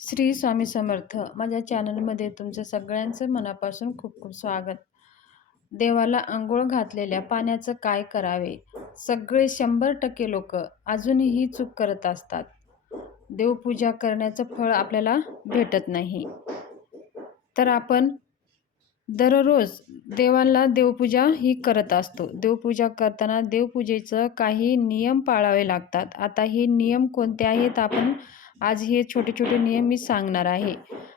श्री स्वामी समर्थ. माझ्या चॅनलमध्ये तुमचं सगळ्यांचं मनापासून खूप खूप स्वागत. देवाला आंघोळ घातलेल्या पाण्याचं काय करावे? सगळे शंभर टक्के लोक अजूनही चूक करत असतात. देवपूजा करण्याचं फळ आपल्याला भेटत नाही. तर आपण दररोज देवाला देवपूजा ही करत असतो. देवपूजा करताना देवपूजेचं काही नियम पाळावे लागतात. आता हे नियम कोणते आहेत? आपण आज हे छोटे छोटे नियम मी सांगणार आहे.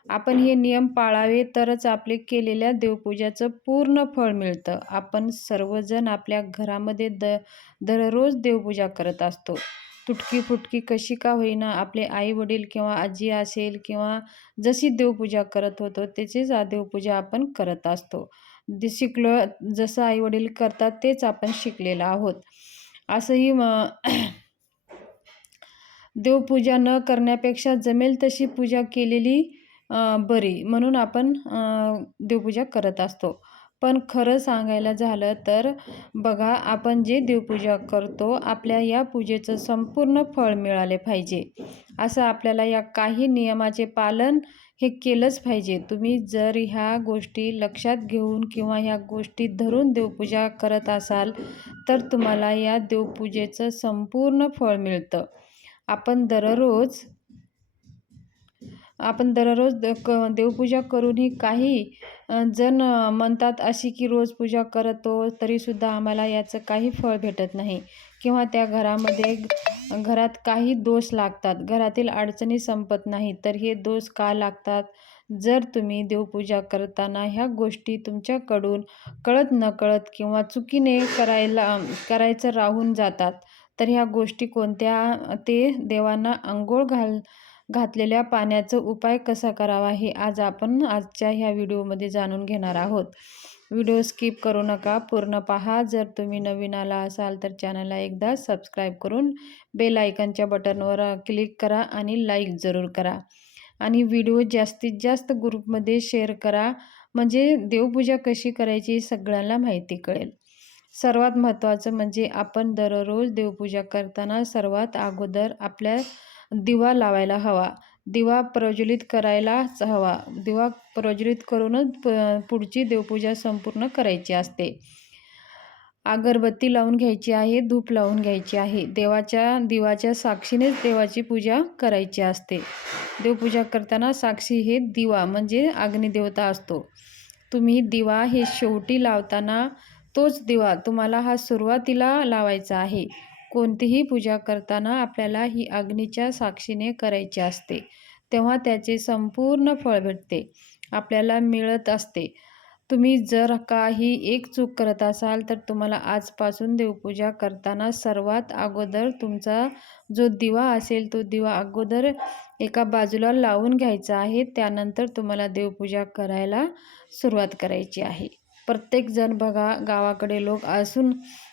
आपण हे नियम पाळावे तरच आपले केलेल्या देवपूजाचं पूर्ण फळ मिळतं. आपण सर्वजण आपल्या घरामध्ये द दररोज देवपूजा करत असतो. तुटकी फुटकी कशी का होईना आपले आई वडील किंवा आजी असेल किंवा जशी देवपूजा करत होतो त्याचीच देवपूजा आपण करत असतो. जे शिकलो जसं आई वडील करतात तेच आपण शिकलेलं आहोत. असंही देवपूजा न करण्यापेक्षा जमेल तशी पूजा केलेली बरी. म्हणून आपण देवपूजा करत असतो. पण खरं सांगायला झालं तर बघा आपण जे देवपूजा करतो आपल्या या पूजेचं संपूर्ण फळ मिळाले पाहिजे. असं आपल्याला या काही नियमाचे पालन हे केलंच पाहिजे. तुम्ही जर ह्या गोष्टी लक्षात घेऊन किंवा ह्या गोष्टी धरून देवपूजा करत असाल तर तुम्हाला या देवपूजेचं संपूर्ण फळ मिळतं. आपण दररोज आपण दररोज क देवपूजा करूनही काही जण म्हणतात अशी की रोज पूजा करतो तरीसुद्धा आम्हाला याचं काही फळ भेटत नाही. किंवा त्या घरामध्ये घरात काही दोष लागतात. घरातील अडचणी संपत नाही तर हे दोष का लागतात? जर तुम्ही देवपूजा करताना ह्या गोष्टी तुमच्याकडून कळत नकळत किंवा चुकीने करायला करायचं राहून जातात तर ह्या गोष्टी कोणत्या? ते देवांना आंघोळ घाल घातलेल्या पाण्याचा उपाय कसा करावा हे आज आपण आजच्या ह्या व्हिडिओमध्ये जाणून घेणार आहोत. व्हिडिओ स्किप करू नका पूर्ण पहा. जर तुम्ही नवीन आला असाल तर चॅनलला एकदा सबस्क्राईब करून बेल आयकनच्या बटनवर क्लिक करा आणि लाईक जरूर करा. आणि व्हिडिओ जास्तीत जास्त ग्रुपमध्ये शेअर करा. म्हणजे देवपूजा कशी करायची सगळ्यांना माहिती कळेल. सर्वात महत्त्वाचं म्हणजे आपण दररोज देवपूजा करताना सर्वात अगोदर आपल्या दिवा लावायला हवा. दिवा प्रज्वलित करायलाच हवा. दिवा प्रज्वलित करूनच प पुढची देवपूजा संपूर्ण करायची असते. अगरबत्ती लावून घ्यायची आहे धूप लावून घ्यायची आहे. देवाच्या दिवाच्या साक्षीनेच देवाची पूजा करायची असते. देवपूजा करताना साक्षी हे दिवा म्हणजे अग्निदेवता असतो. तुम्ही दिवा हे शेवटी लावताना तोच दिवा तुम्हाला हा सुरुवातीला लावायचा आहे. कोणतीही पूजा करताना आपल्याला ही अग्नीच्या साक्षीने करायची असते. तेव्हा त्याचे संपूर्ण फळ भेटते. आपल्याला मिळत असते. तुम्ही जर काही एक चूक करत असाल तर तुम्हाला आजपासून देवपूजा करताना सर्वात अगोदर तुमचा जो दिवा असेल तो दिवा अगोदर एका बाजूला लावून घ्यायचा आहे. त्यानंतर तुम्हाला देवपूजा करायला सुरुवात करायची आहे. प्रत्येकजण बघा गावाकडे लोक असून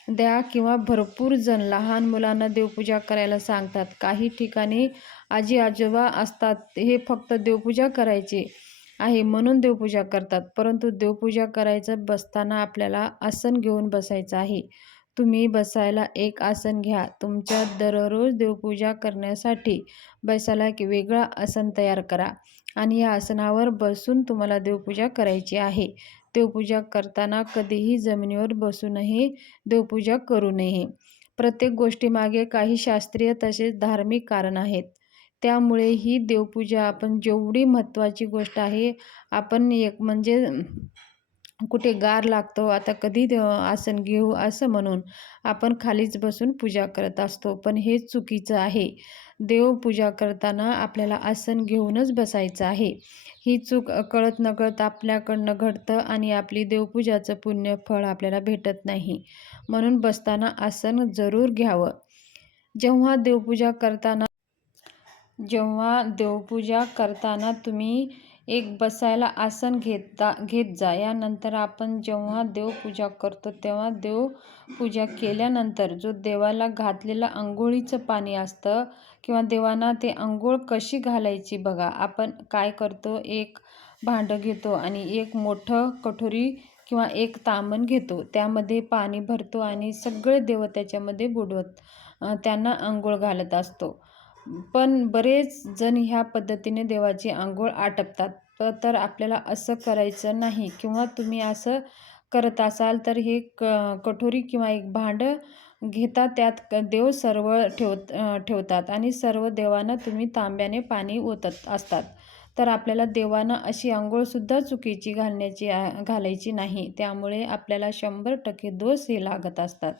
द्या किंवा भरपूर जण लहान मुलांना देवपूजा करायला सांगतात. काही ठिकाणी आजी आजोबा असतात हे फक्त देवपूजा करायची आहे म्हणून देवपूजा करतात. परंतु देवपूजा करायचं बसताना आपल्याला आसन घेऊन बसायचं आहे. तुम्ही बसायला एक आसन घ्या. तुमच्या दररोज देवपूजा करण्यासाठी बसायला एक वेगळा आसन तयार करा. आणि या आसनावर बसून तुम्हाला देवपूजा करायची आहे. देवपूजा करताना कधीही जमिनीवर बसूनही देवपूजा करू नये. प्रत्येक गोष्टीमागे काही शास्त्रीय तसेच धार्मिक कारण आहेत. त्यामुळे ही देवपूजा आपण जेवढी महत्त्वाची गोष्ट आहे आपण एक म्हणजे कुठे गार लागतो आता कधी आसन घेऊ असं म्हणून आपण खालीच बसून पूजा करत असतो. पण हे चुकीचं आहे. देवपूजा करताना आपल्याला आसन घेऊनच बसायचं आहे. ही चूक कळत नकळत आपल्याकडनं घडतं आणि आपली देवपूजाचं पुण्य फळ आपल्याला भेटत नाही. म्हणून बसताना आसन जरूर घ्यावं. जेव्हा देवपूजा करताना जेव्हा देवपूजा करताना तुम्ही एक बसायला आसन घेता घेत जा. यानंतर आपण जेव्हा देवपूजा करतो तेव्हा देवपूजा केल्यानंतर जो देवाला घातलेलं आंघोळीचं पाणी असतं किंवा देवांना ते आंघोळ कशी घालायची बघा. आपण काय करतो? एक भांडं घेतो आणि एक मोठं कठोरी किंवा एक तामण घेतो. त्यामध्ये पाणी भरतो आणि सगळे देव त्याच्यामध्ये बुडवत त्यांना आंघोळ घालत असतो. पण बरेच जण ह्या पद्धतीने देवाची आंघोळ आटपतात. तर आपल्याला असं करायचं नाही किंवा तुम्ही असं करत असाल तर हे क कठोरी किंवा एक भांडं घेता त्यात क देव सर्व ठेव ठेवतात आणि सर्व देवांना तुम्ही तांब्याने पाणी ओतत असतात. तर आपल्याला देवांना अशी आंघोळसुद्धा चुकीची घालण्याची घालायची नाही. त्यामुळे आपल्याला शंभर टक्के दोष हे लागत असतात.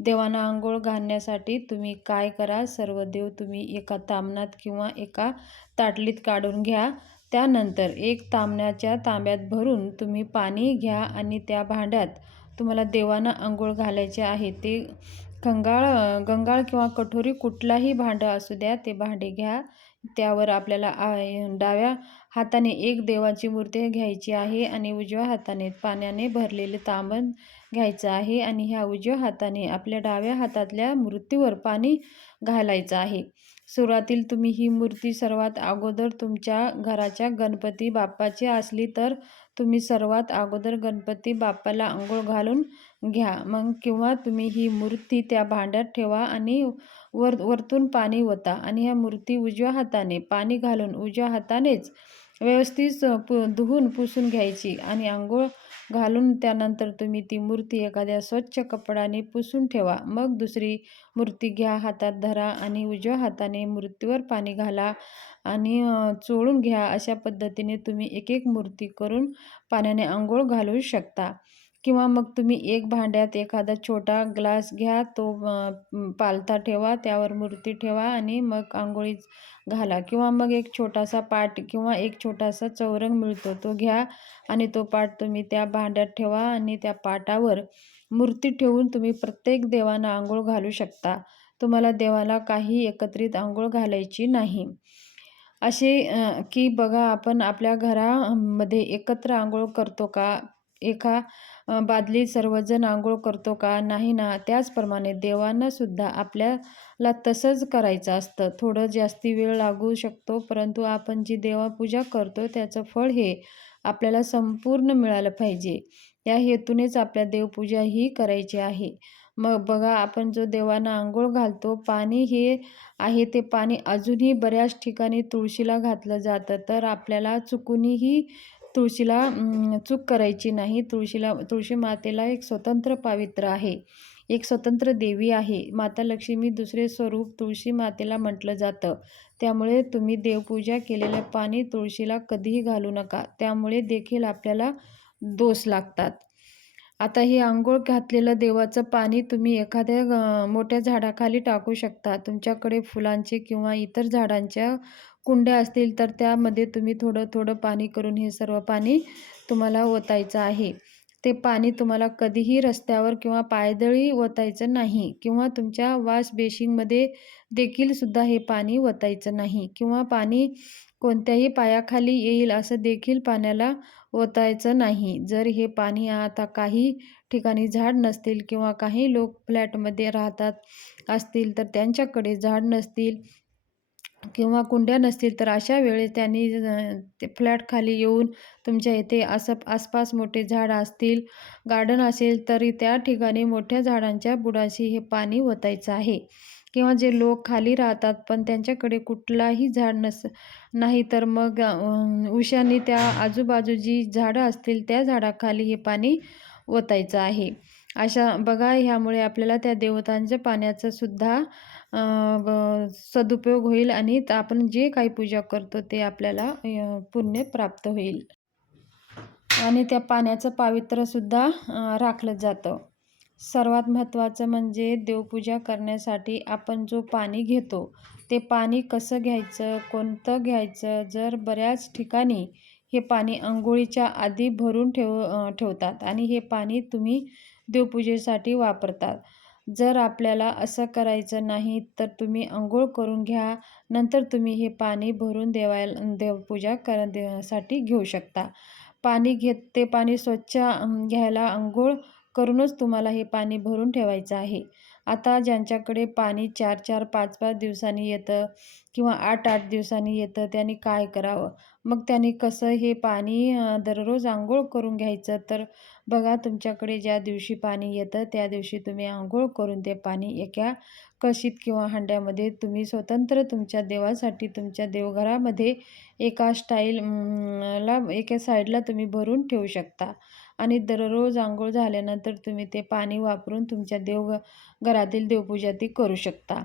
देवांना आंघोळ घालण्यासाठी तुम्ही काय करा? सर्व देव तुम्ही एका तामणात किंवा एका ताटलीत काढून घ्या. त्यानंतर एक तांबण्याच्या तांब्यात भरून तुम्ही पाणी घ्या आणि त्या भांड्यात तुम्हाला देवांना आंघोळ घालायचे आहे ते कंगाळ गंगाळ किंवा कठोरी कुठलाही भांडं असू द्या ते भांडे घ्या. त्यावर आपल्याला डाव्या हाताने एक देवाची मूर्ती घ्यायची आहे आणि उजव्या हाताने पाण्याने भरलेले तांबण घ्यायचं आहे आणि ह्या उजव्या हाताने आपल्या डाव्या हातातल्या मूर्तीवर पाणी घालायचं आहे. सुरुवातील तुम्ही ही मूर्ती सर्वात अगोदर तुमच्या घराच्या गणपती बाप्पाची असली तर तुम्ही सर्वात अगोदर गणपती बाप्पाला आंघोळ घालून घ्या. मग किंवा तुम्ही ही मूर्ती त्या भांड्यात ठेवा आणि वर वरतून पाणी ओता आणि ह्या मूर्ती उजव्या हाताने पाणी घालून उजव्या हातानेच व्यवस्थित पु धुवून पुसून घ्यायची आणि आंघोळ घालून त्यानंतर तुम्ही ती मूर्ती एखाद्या स्वच्छ कपडाने पुसून ठेवा. मग दुसरी मूर्ती घ्या हातात धरा आणि उजव्या हाताने मूर्तीवर पाणी घाला. आणि चोळून घ्या अशा पद्धतीने तुम्ही एक एक मूर्ती करून पाण्याने आंघोळ घालू शकता. किंवा मग तुम्ही एक भांड्यात एखादा छोटा ग्लास घ्या तो पालथा ठेवा त्यावर मूर्ती ठेवा आणि मग आंघोळी घाला. किंवा मग एक छोटासा पाट किंवा एक छोटासा चौरंग मिळतो तो घ्या आणि तो पाट तुम्ही त्या भांड्यात ठेवा आणि त्या पाटावर मूर्ती ठेवून तुम्ही प्रत्येक देवांना आंघोळ घालू शकता. तुम्हाला देवाला काही एकत्रित आंघोळ घालायची नाही. असे की बघा आपण आपल्या घरामध्ये एकत्र आंघोळ करतो का? एका बादली सर्वजण आंघोळ करतो का? नाही ना. त्याचप्रमाणे देवांनासुद्धा आपल्याला तसंच करायचं असतं. थोडं जास्ती वेळ लागू शकतो परंतु आपण जी देवापूजा करतो त्याचं फळ हे आपल्याला संपूर्ण मिळालं पाहिजे. या हेतूनेच आपल्या देवपूजा ही करायची आहे. मग बघा आपण जो देवांना आंघोळ घालतो पाणी हे आहे ते पाणी अजूनही बऱ्याच ठिकाणी तुळशीला घातलं जातं. तर आपल्याला चुकूनही तुळशीला चूक करायची नाही. तुळशीला तुळशी मातेला एक स्वतंत्र पावित्र्य आहे. एक स्वतंत्र देवी आहे. माता लक्ष्मी दुसरे स्वरूप तुळशी मातेला म्हटलं जातं. त्यामुळे तुम्ही देवपूजा केलेलं पाणी तुळशीला कधीही घालू नका. त्यामुळे देखील आपल्याला दोष लागतात. आता हे आंघोळ घातलेलं देवाचं पाणी तुम्ही एखाद्या मोठ्या झाडाखाली टाकू शकता. तुमच्याकडे फुलांचे किंवा इतर झाडांच्या कुंड्या असतील तर त्यामध्ये तुम्ही थोडं थोडं पाणी करून हे सर्व पाणी तुम्हाला ओतायचं आहे. ते पाणी तुम्हाला कधीही रस्त्यावर किंवा पायदळी ओतायचं नाही किंवा तुमच्या वास बेशिंगमध्ये देखील सुद्धा हे पाणी ओतायचं नाही किंवा पाणी कोणत्याही पायाखाली येईल असं देखील पाण्याला ओतायचं नाही. जर हे पाणी आता काही ठिकाणी झाड नसतील किंवा काही लोक फ्लॅटमध्ये राहतात असतील तर त्यांच्याकडे झाड नसतील किंवा कुंड्या नसतील तर अशा वेळेस त्यांनी ते फ्लॅटखाली येऊन तुमच्या इथे असं आसपास मोठे झाड असतील गार्डन असेल तरी त्या ठिकाणी मोठ्या झाडांच्या बुडाशी हे पाणी ओतायचं आहे. किंवा जे लोक खाली राहतात पण त्यांच्याकडे कुठलाही झाड नस नाही तर मग उशांनी त्या आजूबाजू जी झाडं असतील त्या झाडाखाली हे पाणी ओतायचं आहे. अशा बघा ह्यामुळे आपल्याला त्या देवतांच्या पाण्याचा सुद्धा सदुपयोग होईल आणि आपण जे काही पूजा करतो ते आपल्याला पुण्य प्राप्त होईल. आणि त्या पाण्याचं पावित्र्यसुद्धा राखलं जातं. सर्वात महत्त्वाचं म्हणजे देवपूजा करण्यासाठी आपण जो पाणी घेतो ते पाणी कसं घ्यायचं कोणतं घ्यायचं जर बऱ्याच ठिकाणी हे पाणी अंघोळीच्या आधी भरून ठेव ठेवतात आणि हे पाणी तुम्ही देवपूजेसाठी वापरतात. जर आपल्याला असं करायचं नाही तर तुम्ही अंघोळ करून घ्या नंतर तुम्ही हे पाणी भरून देवायला देवपूजा कर साठी घेऊ शकता. पाणी घेत ते पाणी स्वच्छ घ्यायला अंघोळ करूनच तुम्हाला हे पाणी भरून ठेवायचं आहे. आता ज्यांच्याकडे पाणी चार चार पाच पाच दिवसांनी येतं किंवा आठ आठ दिवसांनी येतं त्यांनी काय करावं? मग त्यांनी कसं हे पाणी दररोज आंघोळ करून घ्यायचं? तर बघा तुमच्याकडे ज्या दिवशी पाणी येतं त्या दिवशी तुम्ही आंघोळ करून ते पाणी एका कशीत किंवा हांड्यामध्ये तुम्ही स्वतंत्र तुमच्या देवासाठी तुमच्या देवघरामध्ये एका स्टाईल ला एका साईडला तुम्ही भरून ठेवू शकता. आणि दररोज आंघोळ झाल्यानंतर तुम्ही ते पाणी वापरून तुमच्या देव घरातील देवपूजा ती करू शकता.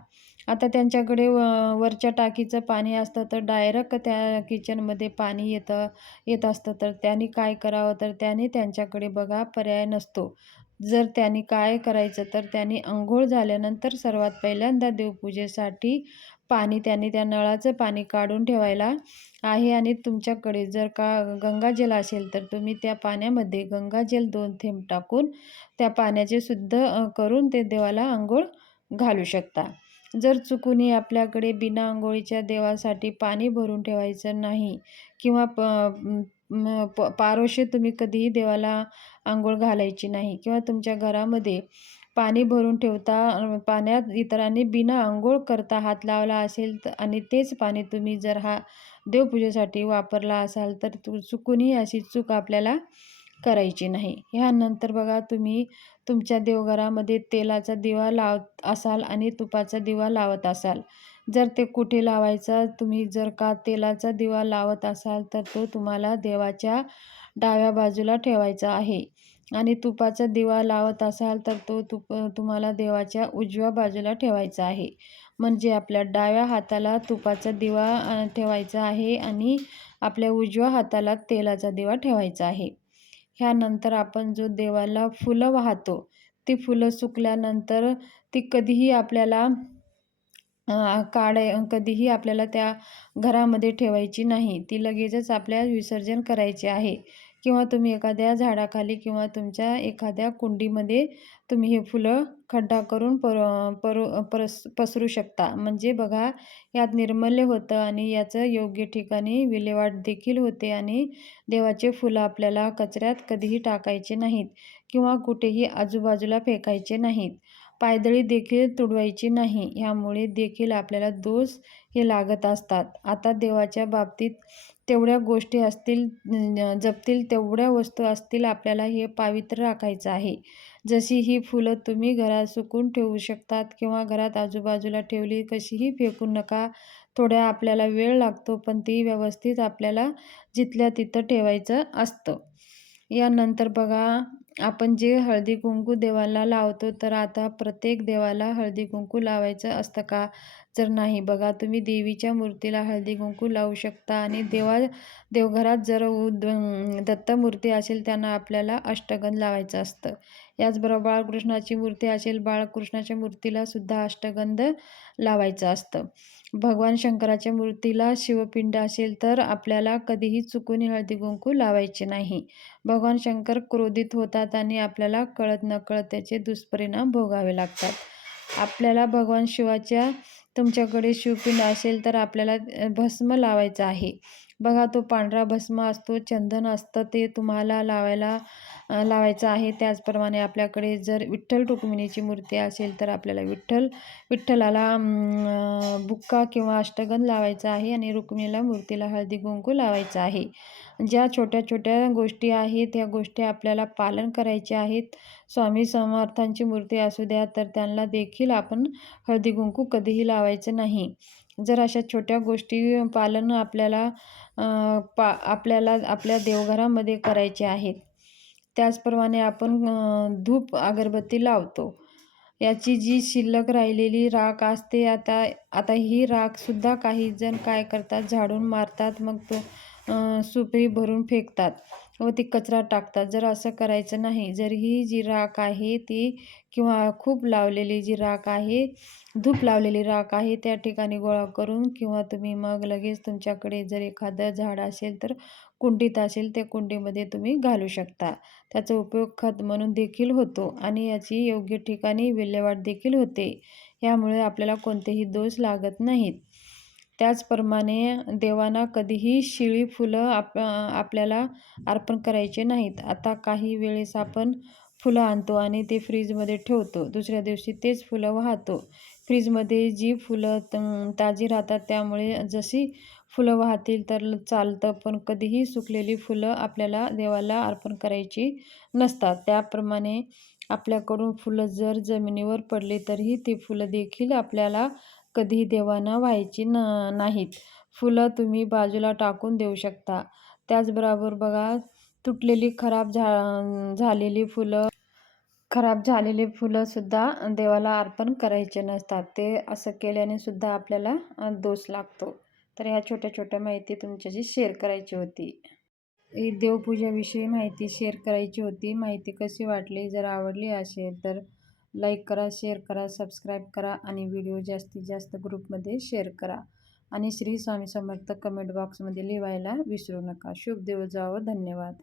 आता त्यांच्याकडे व वरच्या टाकीचं पाणी असतं तर डायरेक्ट त्या किचनमध्ये पाणी येतं येत असतं तर त्यांनी काय करावं तर त्याने त्यांच्याकडे बघा पर्याय नसतो. जर त्यांनी काय करायचं तर त्यांनी आंघोळ झाल्यानंतर सर्वात पहिल्यांदा देवपूजेसाठी पाणी त्यांनी त्या नळाचं पाणी काढून ठेवायला आहे आणि तुमच्याकडे जर का गंगाजल असेल तर तुम्ही त्या पाण्यामध्ये गंगाजल दोन थेंब टाकून त्या पाण्याचे शुद्ध करून ते देवाला आंघोळ घालू शकता. जर चुकूनही आपल्याकडे बिना आंघोळीच्या देवासाठी पाणी भरून ठेवायचं नाही किंवा प पारोशे तुम्ही कधीही देवाला आंघोळ घालायची नाही किंवा तुमच्या घरामध्ये पाणी भरून ठेवता पाण्यात इतरांनी बिना आंघोळ करता हात लावला असेल तर आणि तेच पाणी तुम्ही जर हा देवपूजेसाठी वापरला असाल तर तू चुकूनही अशी चूक आपल्याला करायची नाही. ह्यानंतर बघा तुम्ही तुमच्या देवघरामध्ये तेलाचा दिवा लावत असाल आणि तुपाचा दिवा लावत असाल. जर ते कुठे लावायचा तुम्ही जर का तेलाचा दिवा लावत असाल तर तो तुम्हाला देवाच्या डाव्या बाजूला ठेवायचा आहे. आणि तुपाचा दिवा लावत असाल तर तो तुप तुम्हाला देवाच्या उजव्या बाजूला ठेवायचा आहे. म्हणजे आपल्या डाव्या हाताला तुपाचा दिवा ठेवायचा आहे आणि आपल्या उजव्या हाताला तेलाचा दिवा ठेवायचा आहे. ह्यानंतर आपण जो देवाला फुलं वाहतो ती फुलं सुकल्यानंतर ती कधीही आपल्याला काढाय कधीही आपल्याला त्या घरामध्ये ठेवायची नाही. ती लगेचच आपल्या विसर्जन करायचे आहे. किंवा तुम्ही एखाद्या झाडाखाली किंवा तुमच्या एखाद्या कुंडीमध्ये तुम्ही हे फुलं खड्डा करून पर परू परस पसरू शकता. म्हणजे बघा यात निर्मल्य होतं आणि याचं योग्य ठिकाणी विल्हेवाट देखील होते आणि देवाचे फुलं आपल्याला कचऱ्यात कधीही टाकायचे नाहीत किंवा कुठेही आजूबाजूला फेकायचे नाहीत. पायदळी देखील तुडवायची नाही. ह्यामुळे देखील आपल्याला दोष हे लागत असतात. आता देवाच्या बाबतीत तेवढ्या गोष्टी असतील जपतील तेवढ्या वस्तू असतील आपल्याला हे पावित्र्य राखायचं आहे. जशी ही फुलं तुम्ही घरात सुकून ठेवू शकतात किंवा घरात आजूबाजूला ठेवली कशीही फेकू नका. थोड्या आपल्याला वेळ लागतो पण ती व्यवस्थित आपल्याला जिथल्या तिथं ठेवायचं असतं. यानंतर बघा आपण जे हळदी कुंकू देवाला लावतो तर आता प्रत्येक देवाला हळदी कुंकू लावायचं असतं का? जर नाही. बघा तुम्ही देवीच्या मूर्तीला हळदी कुंकू लावू शकता आणि देवा देवघरात जर दत्तमूर्ती असेल त्यांना आपल्याला अष्टगंध लावायचं असतं. याचबरोबर बाळकृष्णाची मूर्ती असेल बाळकृष्णाच्या मूर्तीला सुद्धा अष्टगंध लावायचं असतं. भगवान शंकराच्या मूर्तीला शिवपिंड असेल तर आपल्याला कधीही चुकून हळदी कुंकू लावायचे नाही. भगवान शंकर क्रोधित होतात आणि आपल्याला कळत नकळत त्याचे दुष्परिणाम भोगावे लागतात. आपल्याला भगवान शिवाच्या तुमच्याकडे शिवपिंड असेल तर आपल्याला भस्म लावायचा आहे. बघा तो पांढरा भस्म असतो चंदन असतं ते तुम्हाला लावायला लावायचं आहे. त्याचप्रमाणे आपल्याकडे जर विठ्ठल रुक्मिणीची मूर्ती असेल तर आपल्याला विठ्ठल विठ्ठलाला बुक्का किंवा अष्टगंध लावायचा आहे आणि रुक्मिणीला मूर्तीला हळदी कुंकू लावायचं आहे. ज्या छोट्या छोट्या गोष्टी आहेत त्या गोष्टी आपल्याला पालन करायच्या आहेत. स्वामी समर्थांची मूर्ती असू द्या तर त्यांना देखील आपण हळदी कुंकू कधीही लावायचं नाही. जर अशा छोट्या गोष्टी पालन आपल्याला पा आपल्याला आपल्या देवघरामध्ये करायचे आहेत त्याचप्रमाणे आपण धूप अगरबत्ती लावतो. याची जी शिल्लक राहिलेली राख असते आता आता ही राखसुद्धा काही जण काय करतात झाडून मारतात मग तो सुपी भरून फेकतात. व ती कचरा टाकतात. जर असं करायचं नाही जर ही जी राख आहे ती किंवा खूप लावलेली जी राख आहे धूप लावलेली राख आहे त्या ठिकाणी गोळा करून किंवा तुम्ही मग लगेच तुमच्याकडे जर एखादं झाड असेल तर कुंडीत असेल त्या कुंडीमध्ये तुम्ही घालू शकता. त्याचा उपयोग खत म्हणून देखील होतो आणि याची योग्य ठिकाणी विल्हेवाट देखील होते. यामुळे आपल्याला कोणतेही दोष लागत नाहीत. त्याचप्रमाणे देवांना कधीही शिळी फुलं आप आपल्याला अर्पण करायचे नाहीत. आता काही वेळेस आपण फुलं आणतो आणि ते फ्रीजमध्ये ठेवतो. दुसऱ्या दिवशी तेच फुलं वाहतो. फ्रीजमध्ये जी फुलं त ताजी राहतात त्यामुळे जशी फुलं वाहतील तर चालतं पण कधीही सुकलेली फुलं आपल्याला देवाला अर्पण करायची नसतात. त्याप्रमाणे आपल्याकडून फुलं जर जमिनीवर पडली तरीही ती फुलं देखील आपल्याला कधीही देवांना व्हायची न नाहीत. फुलं तुम्ही बाजूला टाकून देऊ शकता. त्याचबरोबर बघा तुटलेली खराब झा झालेली फुलं खराब झालेली फुलंसुद्धा देवाला अर्पण करायचे नसतात. ते असं केल्याने सुद्धा आपल्याला दोष लागतो. तर ह्या छोट्या छोट्या माहिती तुमच्याशी शेअर करायची होती. देवपूजेविषयी देवपूजाविषयी माहिती शेअर करायची होती. माहिती कशी वाटली जर आवडली असेल तर लाईक करा शेअर करा सबस्क्राईब करा आणि व्हिडिओ जास्तीत जास्त ग्रुपमध्ये शेअर करा. आणि श्री स्वामी समर्थ कमेंट बॉक्समध्ये लिहायला विसरू नका. शुभ देव जावं धन्यवाद.